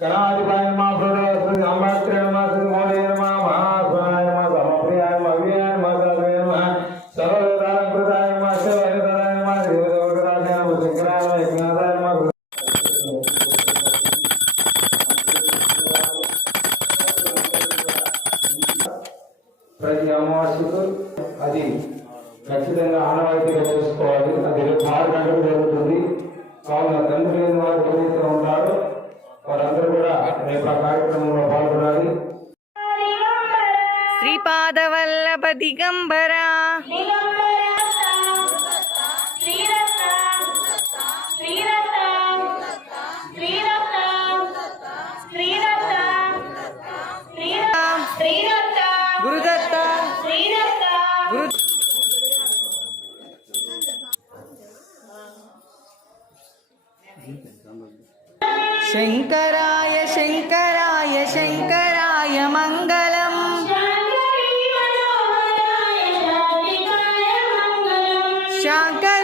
గణాధిపాయ నమ బృహస్పతి అంబాత్రే నమ శ్రీ మౌళే నమ మహాస్వాయ నమ సమప్రియాయ నమ అవ్యాయ నమ సరస్వే నమ సర్వదానంకృతాయ నమ శివైనదాయ నమ దేవదేవకరాజాయ నమ శంకరాయ నమ యజ్ఞనాథాయ నమ ప్రతి అమావాస్యకు అది ఖచ్చితంగా ఆనవాయితీగా చేసుకోవాలి అది రేపు ఆరు గంటలకు జరుగుతుంది కావున తండ్రి రేపు ఆ కార్యక్రమంలో పాల్గొనాలి. శ్రీపాదవల్లభ దిగంబర. గురుదత్త. గురు शङ्कराय शङ्कराय शङ्कराय मङ्गलम् शाङ्कर